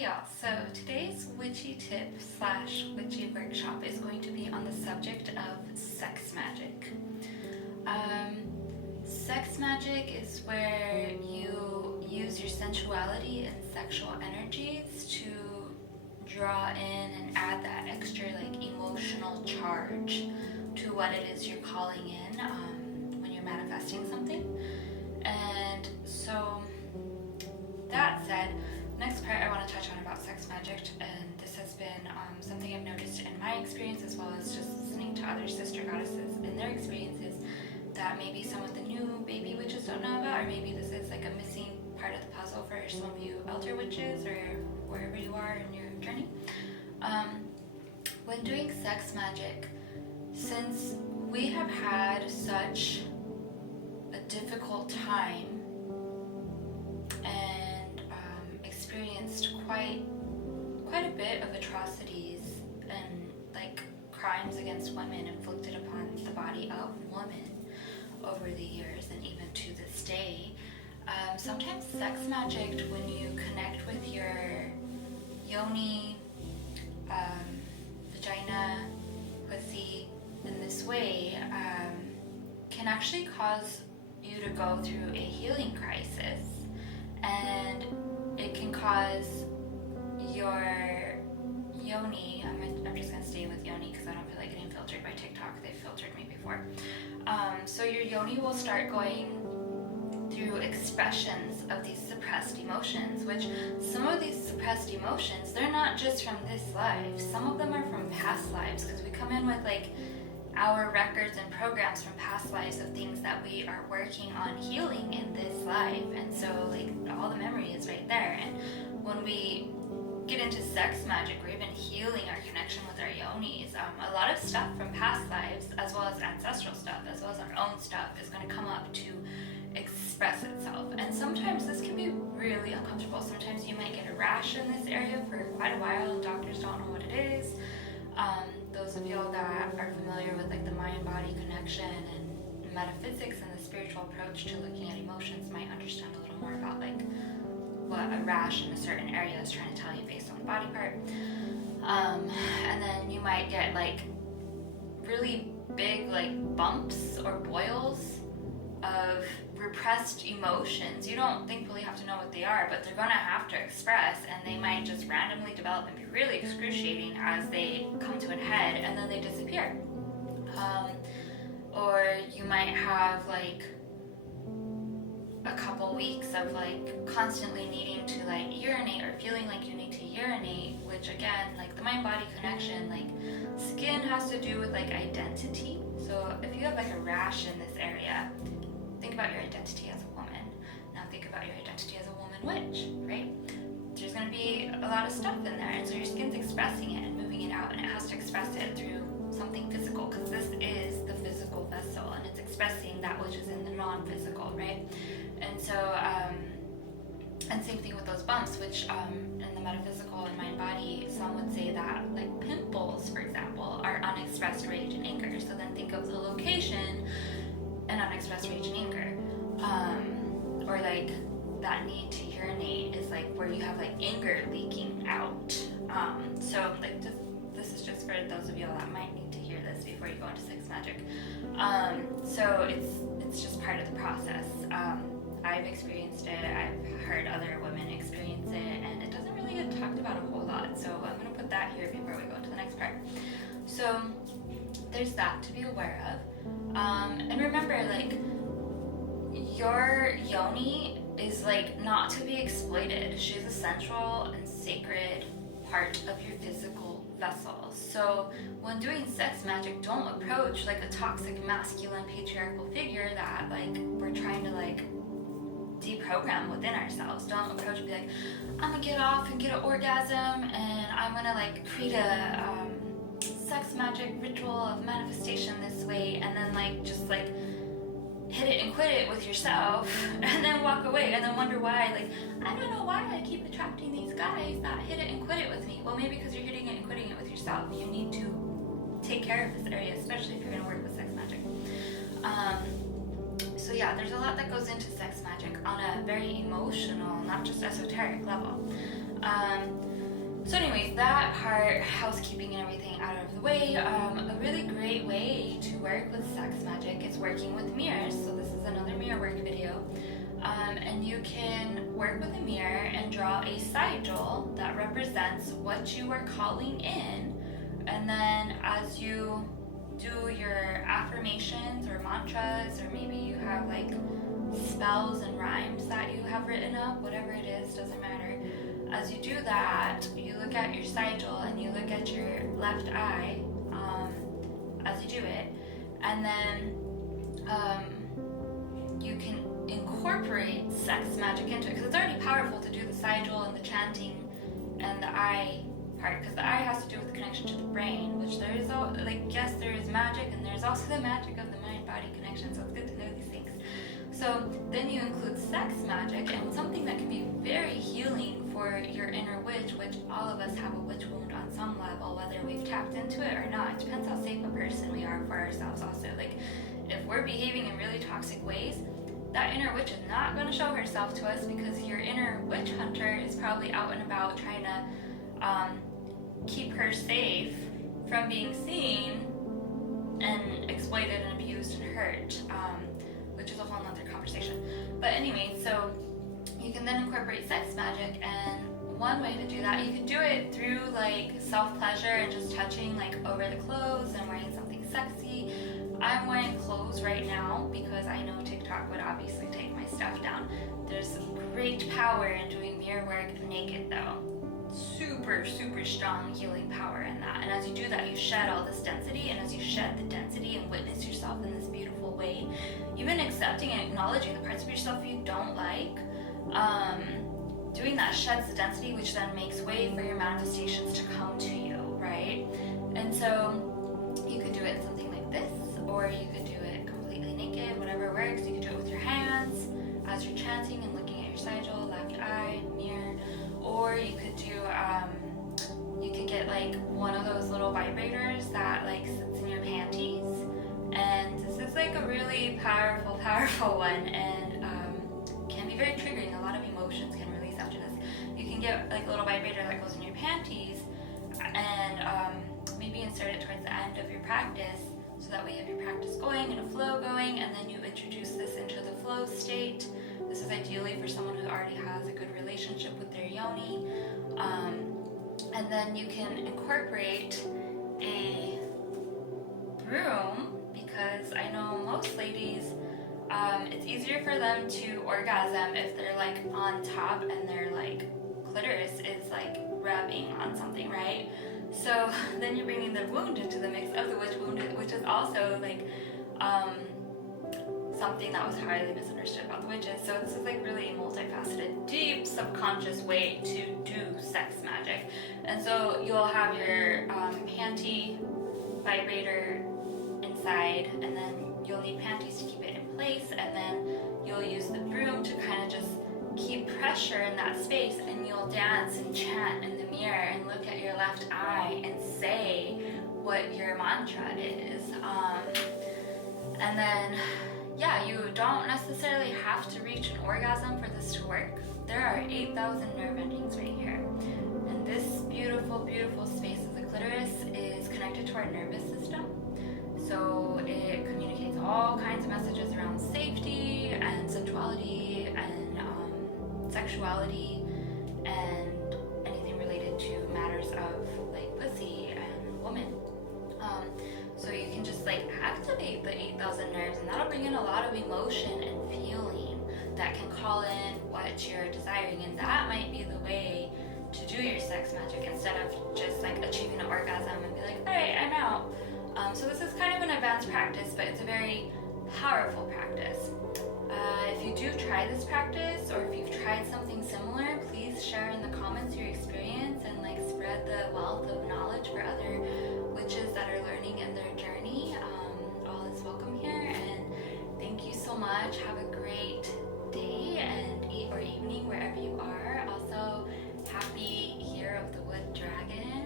Hey y'all, so today's witchy tip slash witchy workshop is going to be on the subject of sex magic. Sex magic is where you use your sensuality and sexual energies to draw in and add that extra emotional charge to what it is you're calling in when you're manifesting something. And so that said, next part I want to touch on about sex magic, and this has been something I've noticed in my experience as well as just listening to other sister goddesses in their experiences that maybe some of the new baby witches don't know about, or maybe this is like a missing part of the puzzle for some of you elder witches or wherever you are in your journey. When doing sex magic, since we have had such a difficult time and experienced quite a bit of atrocities and crimes against women inflicted upon the body of women over the years and even to this day, sometimes sex magic, when you connect with your yoni, vagina, pussy in this way, can actually cause you to go through a healing crisis, and it can cause your yoni, I'm just going to stay with yoni because I don't feel like getting filtered by TikTok. They've filtered me before. So your yoni will start going through expressions of these suppressed emotions, which some of these suppressed emotions, they're not just from this life. Some of them are from past lives, because we come in with our records and programs from past lives of things that we are working on healing in this life. And so all the memory is right there. And when we get into sex magic or even healing our connection with our yonis, a lot of stuff from past lives, as well as ancestral stuff, as well as our own stuff, is going to come up to express itself. And sometimes this can be really uncomfortable. Sometimes you might get a rash in this area for quite a while and doctors don't know what it is. Those of y'all that are familiar with the mind-body connection and metaphysics and the spiritual approach to looking at emotions might understand a little more about what a rash in a certain area is trying to tell you based on the body part. And then you might get really big bumps or boils of repressed emotions. You don't thankfully have to know what they are, but they're gonna have to express, and they might just randomly develop and be really excruciating as they come to a head and then they disappear. Or you might have a couple weeks of constantly needing to urinate or feeling like you need to urinate, which again, the mind-body connection, skin has to do with identity. So if you have a rash in this area, think about your identity as a woman. Now think about your identity as a woman witch, right? There's going to be a lot of stuff in there, and so your skin's expressing it and moving it out, and it has to express it through something physical, because this is the physical vessel, and it's expressing that which is in the non-physical, right? And so, and same thing with those bumps, which in the metaphysical and mind-body, some would say that pimples, for example, are unexpressed rage and anger. So then think of the location and unexpressed rage and anger, or that need to urinate is where you have anger leaking out. So this is just for those of y'all that might need to hear this before you go into sex magic. So it's just part of the process. I've experienced it. I've heard other women experience it, and it doesn't really get talked about a whole lot. So I'm gonna put that here before we go into the next part. So there's that to be aware of. And remember, your yoni is not to be exploited. She's a central and sacred part of your physical vessel. So when doing sex magic, don't approach a toxic masculine patriarchal figure that we're trying to deprogram within ourselves. Don't approach and be I'm gonna get off and get an orgasm, and I'm gonna create a sex magic ritual of manifestation this way, and then just hit it and quit it with yourself, and then walk away and then wonder why I don't know why I keep attracting these guys that hit it and quit it with me. Well, maybe because you're hitting it and quitting it with yourself. You need to take care of this area, especially if you're going to work with sex magic. So So yeah, there's a lot that goes into sex magic on a very emotional, not just esoteric level. So anyways, that part, housekeeping and everything out of the way, a really great way to work with sex magic is working with mirrors. So this is another mirror work video. And you can work with a mirror and draw a sigil that represents what you are calling in. And then as you do your affirmations or mantras, or maybe you have like spells and rhymes that you have written up, whatever it is, doesn't matter. As you do that, you look at your sigil and you look at your left eye as you do it, and then you can incorporate sex magic into it, because it's already powerful to do the sigil and the chanting and the eye part, because the eye has to do with the connection to the brain, which there is yes, there is magic, and there's also the magic of the mind-body connection, so it's good to know these things. So then you include sex magic, and something that can be very healing for your inner witch, which all of us have a witch wound on some level, whether we've tapped into it or not. It depends how safe a person we are for ourselves also. Like, if we're behaving in really toxic ways, that inner witch is not going to show herself to us, because your inner witch hunter is probably out and about trying to keep her safe from being seen and exploited and abused and hurt, which is a whole nother conversation. But anyway, so you can then incorporate sex magic, and one way to do that, you can do it through like self-pleasure and just touching like over the clothes and wearing something sexy. I'm wearing clothes right now because I know TikTok would obviously take my stuff down. There's great power in doing mirror work naked though. Super, super strong healing power in that. And as you do that, you shed all this density, and as you shed the density and witness yourself in this beautiful way, even accepting and acknowledging the parts of yourself you don't like, doing that sheds the density, which then makes way for your manifestations to come to you, right? And so you could do it something like this, or you could do it completely naked, whatever works. You could do it with your hands as you're chanting and looking at your sigil, left eye, mirror. Or you could do, you could get like one of those little vibrators that like sits in your panties. And this is like a really powerful one, and can be very triggering. A lot of emotions can release after this. You can get like a little vibrator that goes in your panties, and maybe insert it towards the end of your practice, so that way you have your practice going and a flow going, and then you introduce this into the flow state. This is ideally for someone who already has a good relationship with their yoni. And then you can incorporate a broom, because I know most ladies, it's easier for them to orgasm if they're like on top and their like clitoris is like rubbing on something, right? So then you're bringing the wound into the mix of the witch wound, which is also like something that was highly misunderstood about the witches. So this is like really a multifaceted, deep subconscious way to do sex magic. And so you'll have your panty vibrator inside, and then you'll need panties to keep it in place, and then you'll use the broom to kind of just keep pressure in that space, and you'll dance and chant in the mirror and look at your left eye and say what your mantra is. And then yeah, you don't necessarily have to reach an orgasm for this to work. There are 8,000 nerve endings right here. And this beautiful, beautiful space of the clitoris is connected to our nervous system. So it communicates all kinds of messages around safety and sensuality and sexuality and anything related to matters of like pussy and woman. So you can just like activate the 8,000 nerves, and that'll bring in a lot of emotion and feeling that can call in what you're desiring, and that might be the way to do your sex magic instead of just like achieving an orgasm and be like, all right, I'm out. So this is kind of an advanced practice, but it's a very powerful practice. If you do try this practice, or if you've tried something similar, please share in the comments your experience and like spread the wealth of knowledge for other witches that are learning in their journey. All is welcome here, and thank you so much. Have a great day or evening wherever you are. Also, happy Year of the Wood Dragon.